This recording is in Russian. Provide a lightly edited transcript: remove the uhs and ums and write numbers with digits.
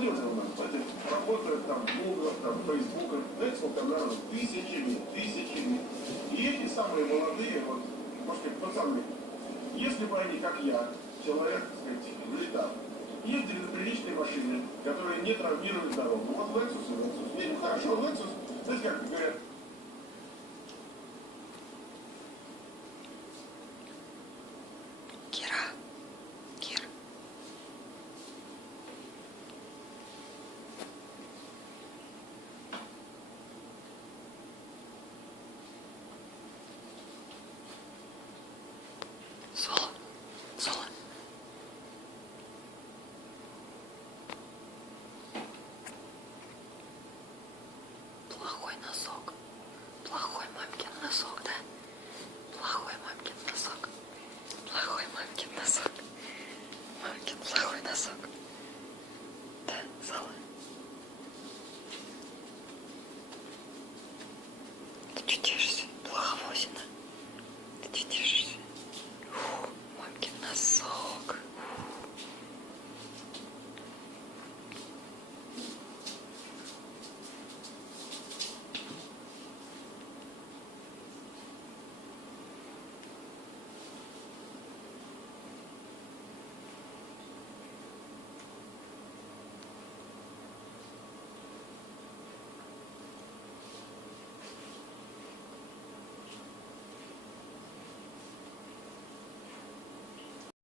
молодежи у нас, знаете, работают там в Гуглах, там, в Фейсбуках, знаете, сколько народу? Тысячами. И эти самые молодые, вот, может сказать, пацаны, если бы они, как я, человек, так сказать, летал, ездили на приличной машине, которая не травмирует дорогу. Вот Lexus и Lexus. Видим, хорошо, Lexus, знаете, как говорят, Кир. Соло. Плохой носок. Плохой мамкин носок, да? Плохой мамкин носок. Плохой мамкин носок. Мамкин плохой носок. Да, Соло. Ты что держишься? Плохо.